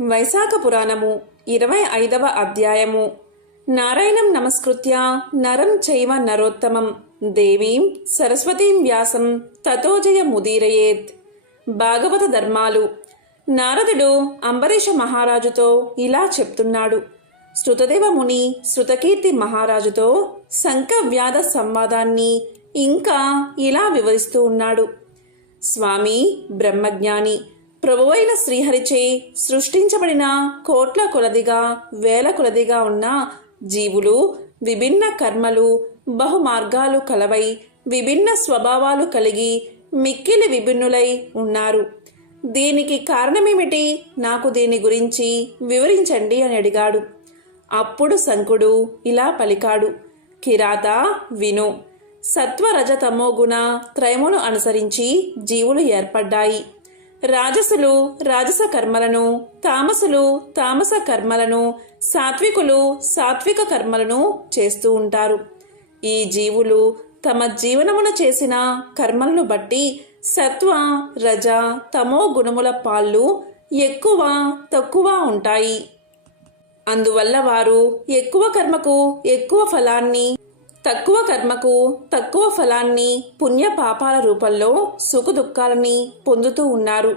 వైశాఖ పురాణము ఇరవై ఐదవ అధ్యాయము. నారాయణం నమస్కృత్య నరం చైవ నరోత్తమం. దేవీం సరస్వతీం వ్యాసం తతోజయ ముదీరయేత్. భాగవత ధర్మాలు. నారదుడు అంబరీష మహారాజుతో ఇలా చెప్తున్నాడు. శృతదేవ ముని శృతకీర్తి మహారాజుతో శంఖవ్యాధ సంవాదాన్ని ఇంకా ఇలా వివరిస్తూ ఉన్నాడు. స్వామి బ్రహ్మజ్ఞాని ప్రభువైన శ్రీహరిచే సృష్టించబడిన కోట్ల కొలదిగా వేల కొలదిగా ఉన్న జీవులు విభిన్న కర్మలు బహుమార్గాలు కలవై విభిన్న స్వభావాలు కలిగి మిక్కిలి విభిన్నులై ఉన్నారు. దీనికి కారణమేమిటి? నాకు దీని గురించి వివరించండి అని అడిగాడు. అప్పుడు శంకుడు ఇలా పలికాడు. కిరాత విను. సత్వరజతమో గుణ త్రయమును అనుసరించి జీవులు ఏర్పడ్డాయి. రాజసులు రాజస కర్మలను తామసులు తామస కర్మలను సాత్వికులు సాత్విక కర్మలను చేస్తూ ఉంటారు. ఈ జీవులు తమ జీవనమున చేసిన కర్మలను బట్టి సత్వ రజ తమో గుణముల పాళ్ళు ఎక్కువ తక్కువ ఉంటాయి. అందువల్ల వారు ఎక్కువ కర్మకు ఎక్కువ ఫలాన్ని తక్కువ కర్మకు తక్కువ ఫలాన్ని పుణ్య పాపాల రూపంలో సుఖదుఖాలని పొందుతూ ఉన్నారు.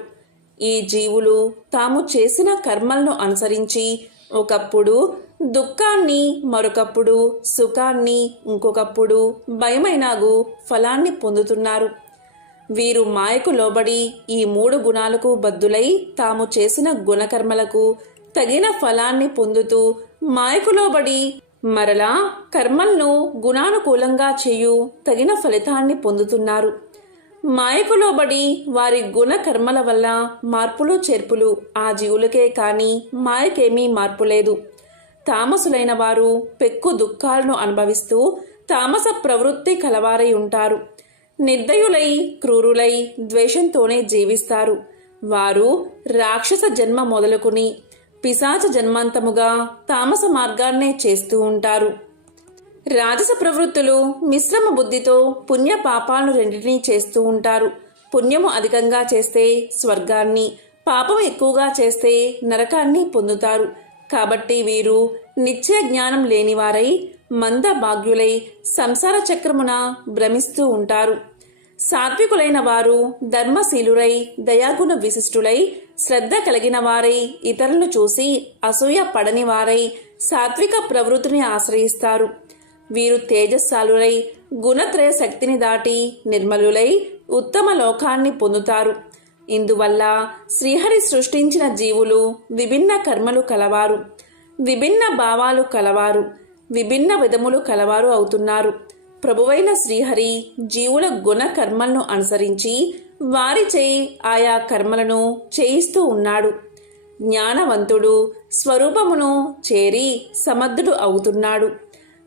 ఈ జీవులు తాము చేసిన కర్మలను అనుసరించి ఒకప్పుడు దుఃఖాన్ని మరొకప్పుడు సుఖాన్ని ఇంకొకప్పుడు భయమైనాగు ఫలాన్ని పొందుతున్నారు. వీరు మాయకు లోబడి ఈ మూడు గుణాలకు బద్దులై తాము చేసిన గుణకర్మలకు తగిన ఫలాన్ని పొందుతూ మాయకు లోబడి మరలా కర్మలను గుణానుకూలంగా చేయు తగిన ఫలితాన్ని పొందుతున్నారు. మాయకు లోబడి వారి గుణ కర్మల వల్ల మార్పులు చేర్పులు ఆ జీవులకే కానీ మాయకేమీ మార్పు లేదు. తామసులైన వారు పెక్కు దుఃఖాలను అనుభవిస్తూ తామస ప్రవృత్తి కలవారై ఉంటారు. నిర్దయులై క్రూరులై ద్వేషంతోనే జీవిస్తారు. వారు రాక్షస జన్మ మొదలుకుని పిశాచ జన్మాంతముగా తామస మార్గాన్నే చేస్తూ ఉంటారు. రాజస ప్రవృత్తులు మిశ్రమ బుద్ధితో పుణ్య పాపాలను రెండింటినీ చేస్తూ ఉంటారు. పుణ్యము అధికంగా చేస్తే స్వర్గాన్ని పాపం ఎక్కువగా చేస్తే నరకాన్ని పొందుతారు. కాబట్టి వీరు నిత్య జ్ఞానం లేనివారై మంద భాగ్యులై సంసార చక్రమున భ్రమిస్తూ ఉంటారు. సాత్వికులైన వారు ధర్మశీలురై దయాగుణ విశిష్టులై శ్రద్ధ కలిగిన వారై ఇతరులను చూసి అసూయ పడని వారై సాత్విక ప్రవృత్తిని ఆశ్రయిస్తారు. వీరు తేజస్సాలురై గుణత్రయ శక్తిని దాటి నిర్మలులై ఉత్తమ లోకాన్ని పొందుతారు. ఇందువల్ల శ్రీహరి సృష్టించిన జీవులు విభిన్న కర్మలు కలవారు. విభిన్న భావాలు కలవారు. విభిన్న విధములు కలవారు అవుతున్నారు. ప్రభువైన శ్రీహరి జీవుల గుణ కర్మలను అనుసరించి వారిచే ఆయా కర్మలను చేయిస్తూ ఉన్నాడు. జ్ఞానవంతుడు స్వరూపమును చేరి సమర్థుడు అవుతున్నాడు.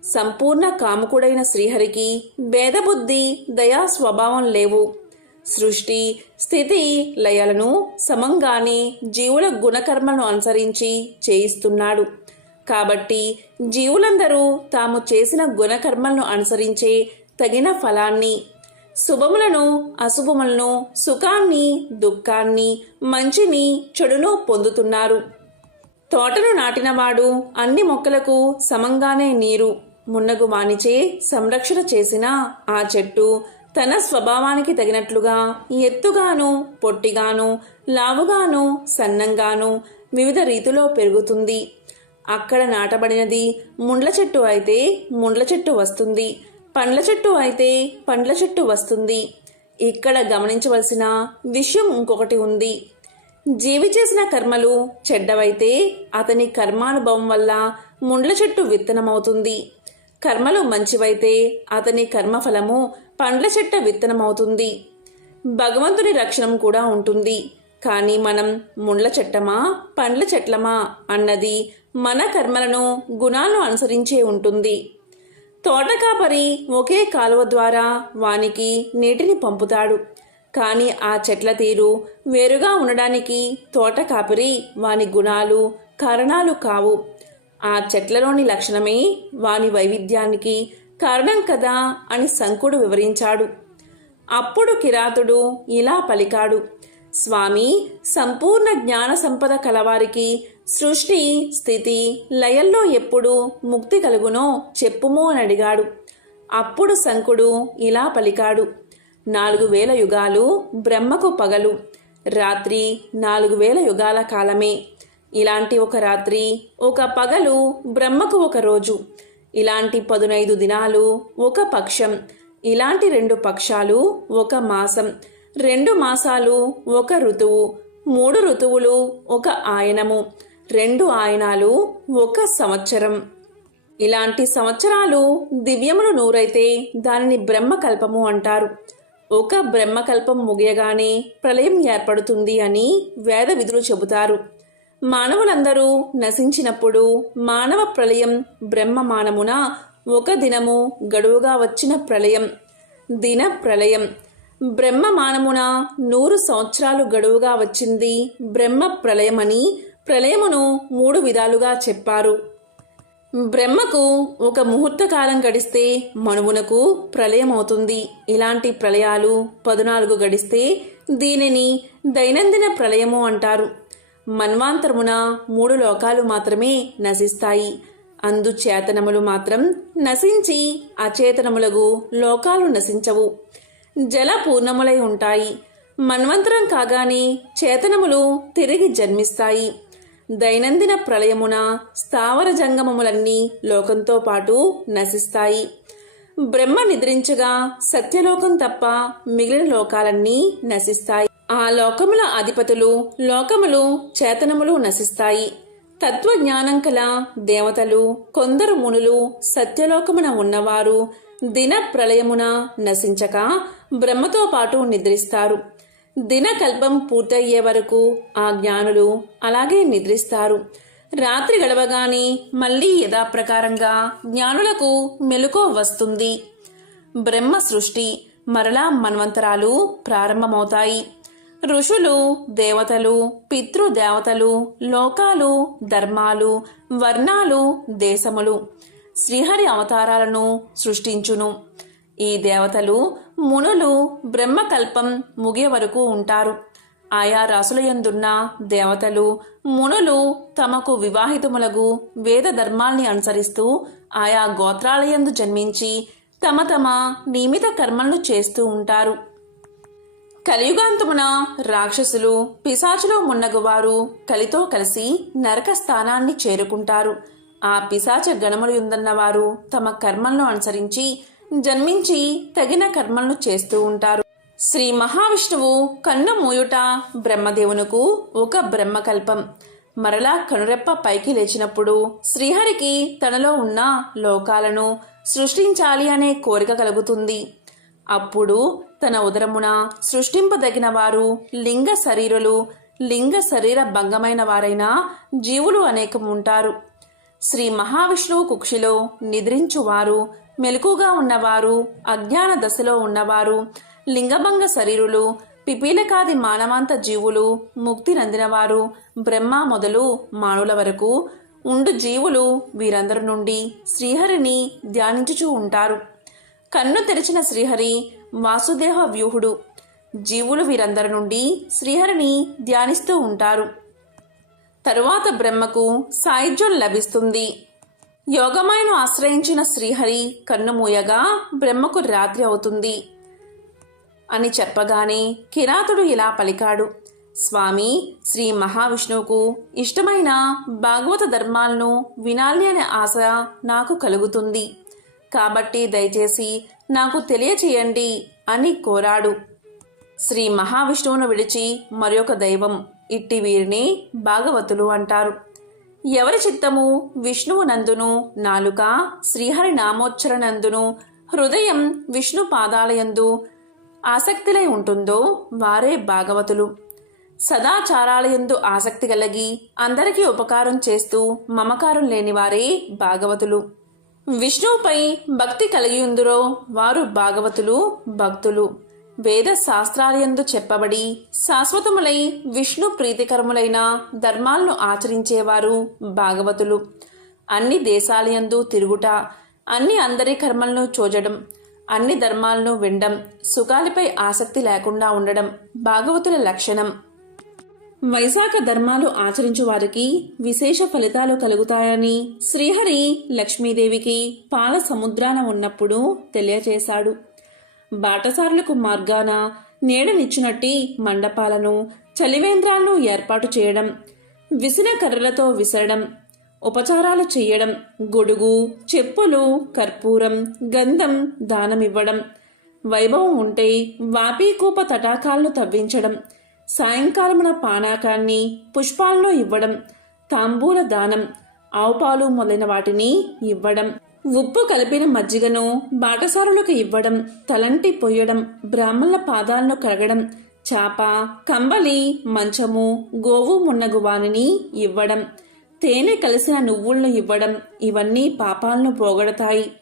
సంపూర్ణ కాముకుడైన శ్రీహరికి భేదబుద్ధి దయా స్వభావం లేవు. సృష్టి స్థితి లయలను సమంగానే జీవుల గుణకర్మను అనుసరించి చేయిస్తున్నాడు. కాబట్టి జీవులందరూ తాము చేసిన గుణకర్మలను అనుసరించే తగిన ఫలాన్ని శుభములను అశుభములను సుఖాన్ని దుఃఖాన్ని మంచిని చెడును పొందుతున్నారు. తోటను నాటినవాడు అన్ని మొక్కలకు సమంగానే నీరు మున్నగు మానిచే సంరక్షణ చేసిన ఆ చెట్టు తన స్వభావానికి తగినట్లుగా ఎత్తుగాను పొట్టిగాను లావుగాను సన్నంగాను వివిధ రీతిలో పెరుగుతుంది. అక్కడ నాటబడినది ముండ్ల చెట్టు అయితే ముండ్ల చెట్టు వస్తుంది పండ్ల చెట్టు అయితే పండ్ల చెట్టు వస్తుంది. ఇక్కడ గమనించవలసిన విషయం ఇంకొకటి ఉంది. జీవి చేసిన కర్మలు చెడ్డవైతే అతని కర్మానుభవం వల్ల ముండ్ల చెట్టు విత్తనమవుతుంది. కర్మలు మంచివైతే అతని కర్మఫలము పండ్ల చెట్ట విత్తనమవుతుంది. భగవంతుని రక్షణం కూడా ఉంటుంది. కానీ మనం ముండ్ల చెట్టమా పండ్ల చెట్లమా అన్నది మన కర్మలను గుణాలను అనుసరించే ఉంటుంది. తోటకాపరి ఒకే కాలువ ద్వారా వానికి నీటిని పంపుతాడు. కానీ ఆ చెట్ల తీరు వేరుగా ఉండడానికి తోటకాపరి వాని గుణాలు కారణాలు కావు. ఆ చెట్లలోని లక్షణమే వాని వైవిధ్యానికి కారణం కదా అని శంకుడు వివరించాడు. అప్పుడు కిరాతుడు ఇలా పలికాడు. స్వామి సంపూర్ణ జ్ఞాన సంపద కలవారికి సృష్టి స్థితి లయల్లో ఎప్పుడు ముక్తి కలుగునో చెప్పుము అని అడిగాడు. అప్పుడు శంకుడు ఇలా పలికాడు. నాలుగు వేల యుగాలు బ్రహ్మకు పగలు. రాత్రి నాలుగు వేల యుగాల కాలమే. ఇలాంటి ఒక రాత్రి ఒక పగలు బ్రహ్మకు ఒక రోజు. ఇలాంటి పదునైదు దినాలు ఒక పక్షం. ఇలాంటి రెండు పక్షాలు ఒక మాసం. రెండు మాసాలు ఒక ఋతువు. మూడు ఋతువులు ఒక ఆయనము. రెండు ఆయనాలు ఒక సంవత్సరం. ఇలాంటి సంవత్సరాలు దివ్యములు నూరైతే దానిని బ్రహ్మకల్పము అంటారు. ఒక బ్రహ్మకల్పం ముగియగానే ప్రళయం ఏర్పడుతుంది అని వేద విధులు చెబుతారు. మానవులందరూ నశించినప్పుడు మానవ ప్రళయం బ్రహ్మ మానమున ఒక దినము గడువుగా వచ్చిన ప్రళయం. దిన ప్రళయం. బ్రహ్మ మానమున నూరు సంవత్సరాలు గడువుగా వచ్చింది బ్రహ్మ ప్రళయమని ప్రళయమును మూడు విధాలుగా చెప్పారు. బ్రహ్మకు ఒక ముహూర్త కాలం గడిస్తే మనువునకు ప్రళయం అవుతుంది ఇలాంటి ప్రళయాలు పదునాలుగు గడిస్తే దీనిని దైనందిన ప్రళయము అంటారు. మన్వాంతరమున మూడు లోకాలు మాత్రమే నశిస్తాయి. అందుచేతనములు మాత్రం నశించి అచేతనములకు లోకాలు నశించవు. జల పూర్ణములై ఉంటాయి. మన్వంతరం కాగానే చేతనములు తిరిగి జన్మిస్తాయి. దైనందిన ప్రళయమున స్థావర జంగమములన్నీ లోకంతో పాటు నశిస్తాయి. బ్రహ్మ నిద్రించగా సత్యలోకం తప్ప మిగిలిన లోకాలన్నీ నశిస్తాయి. ఆ లోకముల అధిపతులు లోకములు చేతనములు నశిస్తాయి. తత్వజ్ఞానం కల దేవతలు కొందరు మునులు సత్యలోకమున ఉన్నవారు దిన ప్రళయమున నశించక బ్రహ్మతో పాటు నిద్రిస్తారు. దినకల్పం పూర్తయ్యే వరకు ఆ జ్ఞానులు అలాగే నిద్రిస్తారు. రాత్రి గడవగానే మళ్ళీ యథాప్రకారంగా జ్ఞానులకు మెలుకో వస్తుంది. బ్రహ్మ సృష్టి మరలా మన్వంతరాలు ప్రారంభమవుతాయి. ఋషులు దేవతలు పితృదేవతలు లోకాలు ధర్మాలు వర్ణాలు దేశములు శ్రీహరి అవతారాలను సృష్టించును. ఈ దేవతలు మునులు బ్రహ్మకల్పం ముగే వరకు ఉంటారు. ఆయా రాసులయందున్న దేవతలు మునులు తమకు వివాహితములగు వేద ధర్మాల్ని అనుసరిస్తూ ఆయా గోత్రాలయందు జన్మించి తమ తమ నియమిత కర్మలను చేస్తూ ఉంటారు. కలియుగాంతమున రాక్షసులు పిశాచులో మున్నగువారు కలితో కలిసి నరక స్థానాన్ని చేరుకుంటారు. ఆ పిశాచ గణములు ఉందన్నవారు తమ కర్మలను అనుసరించి జన్మించి తగిన కర్మలను చేస్తూ ఉంటారు. శ్రీ మహావిష్ణువు కన్ను మూయుట బ్రహ్మదేవునకు ఒక బ్రహ్మకల్పం. మరలా కనురెప్ప పైకి లేచినప్పుడు శ్రీహరికి తనలో ఉన్న లోకాలను సృష్టించాలి అనే కోరిక కలుగుతుంది. అప్పుడు తన ఉదరమున సృష్టింపదగిన వారు లింగ శరీరులు లింగ శరీర భంగమైన వారైన జీవులు అనేకం ఉంటారు. శ్రీ మహావిష్ణువు కుక్షిలో నిద్రించువారు మెలకుగా ఉన్నవారు అజ్ఞాన దశలో ఉన్నవారు లింగభంగ శరీరులు పిపీలకాది మానవాంత జీవులు ముక్తి నందినవారు బ్రహ్మ మొదలు మానుల వరకు ఉండు జీవులు వీరందరి నుండి శ్రీహరిని ధ్యానించుచూ ఉంటారు. కన్ను తెరిచిన శ్రీహరి వాసుదేవ వ్యూహుడు. జీవులు వీరందరి నుండి శ్రీహరిని ధ్యానిస్తూ ఉంటారు. తరువాత బ్రహ్మకు సాయుధ్యం లభిస్తుంది. యోగమాయను ఆశ్రయించిన శ్రీహరి కన్నుమూయగా బ్రహ్మకు రాత్రి అవుతుంది. అని చెప్పగానే కిరాతుడు ఇలా పలికాడు. స్వామి శ్రీ మహావిష్ణువుకు ఇష్టమైన భాగవత ధర్మాలను వినాలి అనే ఆశ నాకు కలుగుతుంది. కాబట్టి దయచేసి నాకు తెలియచేయండి అని కోరాడు. శ్రీ మహావిష్ణువును విడిచి మరొక దైవం ఇట్టి వీరిని భాగవతులు అంటారు. ఎవరి చిత్తము? విష్ణువు నందును. నాలుక శ్రీహరి నామోచ్చరణందును హృదయం విష్ణు పాదాలయందు ఆసక్తిలై ఉంటుందో వారే భాగవతులు. సదాచారాలయందు ఆసక్తి కలిగి అందరికీ ఉపకారం చేస్తూ మమకారం లేనివారే భాగవతులు. విష్ణువుపై భక్తి కలిగి వారు భాగవతులు భక్తులు. వేద శాస్త్రాలయందు చెప్పబడి శాశ్వతములై విష్ణు ప్రీతికరములైన ధర్మాలను ఆచరించేవారు భాగవతులు. అన్ని దేశాలయందు తిరుగుట అన్ని అందరి కర్మలను చూడడం అన్ని ధర్మాలను వినడం సుఖాలపై ఆసక్తి లేకుండా ఉండడం భాగవతుల లక్షణం. వైశాఖ ధర్మాలు ఆచరించు వారికి విశేష ఫలితాలు కలుగుతాయని శ్రీహరి లక్ష్మీదేవికి పాల సముద్రాన ఉన్నప్పుడు తెలియచేశాడు. బాటసారులకు మార్గాన నీడనిచ్చినట్టి మండపాలను చలివేంద్రాలను ఏర్పాటు చేయడం విసిన కర్రలతో విసరడం ఉపచారాలు చేయడం గొడుగు చెప్పులు కర్పూరం గంధం దానమివ్వడం వైభవం ఉంటే వాపీకూప తటాకాలను తవ్వించడం సాయంకాలమున పానాకాన్ని పుష్పాలను ఇవ్వడం తాంబూల దానం ఆవుపాలు మొదలైన వాటిని ఇవ్వడం ఉప్పు కలిపిన మజ్జిగను బాటసారులకు ఇవ్వడం తలంటి పొయ్యడం బ్రాహ్మణుల పాదాలను కడగడం చాప కంబలి మంచము గోవు మున్నగు వానిని ఇవ్వడం తేనె కలిసిన నువ్వులను ఇవ్వడం ఇవన్నీ పాపాలను పోగొడతాయి.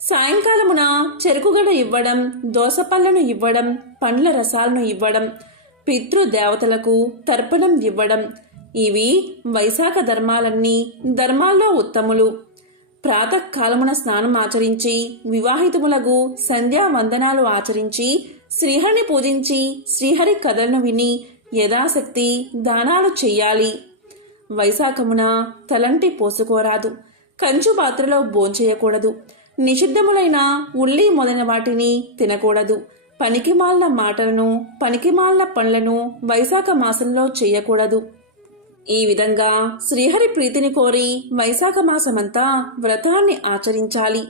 సాయంకాలమున చెరుకుగడ ఇవ్వడం దోసపళ్ళను ఇవ్వడం పండ్ల రసాలను ఇవ్వడం పితృదేవతలకు తర్పణం ఇవ్వడం ఇవి వైశాఖ ధర్మాలన్నీ ధర్మాల్లో ఉత్తములు. ప్రాతకాలమున స్నానం ఆచరించి వివాహితములకు సంధ్యా వందనాలు ఆచరించి శ్రీహరిని పూజించి శ్రీహరి కథలను విని యథాశక్తి దానాలు చెయ్యాలి. వైశాఖమున తలంటి పోసుకోరాదు. కంచు పాత్రలో భోంచేయకూడదు నిషిద్ధములైన ఉల్లి మొదలైన వాటిని తినకూడదు. పనికిమాలిన మాటలను పనికిమాలిన పనులను వైశాఖ మాసంలో చేయకూడదు. ఈ విధంగా శ్రీహరి ప్రీతిని కోరి వైశాఖ మాసమంతా వ్రతాన్ని ఆచరించాలి.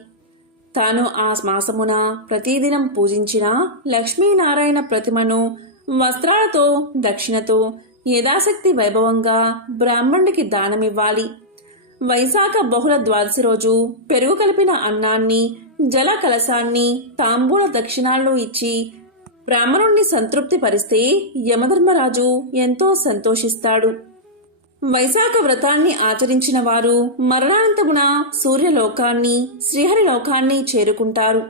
తాను ఆ మాసమున ప్రతిదినం పూజించిన లక్ష్మీనారాయణ ప్రతిమను వస్త్రాలతో దక్షిణతో యథాశక్తి వైభవంగా బ్రాహ్మణుడికి దానమివ్వాలి. వైశాఖ బహుళ ద్వాదశి రోజు పెరుగు కలిపిన అన్నాన్ని జల కలశాన్ని తాంబూల దక్షిణాలను ఇచ్చి బ్రాహ్మణుణ్ణి సంతృప్తిపరిస్తే యమధర్మరాజు ఎంతో సంతోషిస్తాడు. వైశాఖ వ్రతాన్ని ఆచరించిన వారు మరణాంతమున సూర్యలోకాన్ని శ్రీహరిలోకాన్ని చేరుకుంటారు.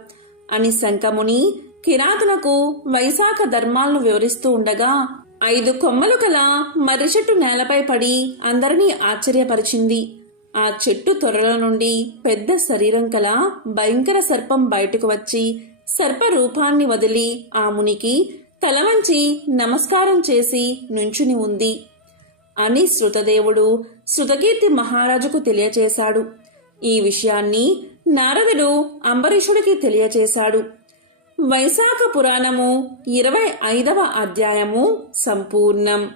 అని శంకముని కిరాతునకు వైశాఖ ధర్మాలను వివరిస్తూ ఉండగా ఐదు కొమ్మలు కల మర్రి చెట్టు నేలపై పడి అందరినీ ఆశ్చర్యపరిచింది. ఆ చెట్టు త్వరలో నుండి పెద్ద శరీరం కల భయంకర సర్పం బయటకు వచ్చి సర్ప రూపాన్ని వదిలి ఆ మునికి తలవంచి నమస్కారం చేసి నుంచుని ఉంది. అని శృతదేవుడు శృతకీర్తి మహారాజుకు తెలియచేశాడు. ఈ విషయాన్ని నారదుడు అంబరీషుడికి తెలియచేశాడు. వైశాఖ పురాణము ఇరవై ఐదవ అధ్యాయము సంపూర్ణం.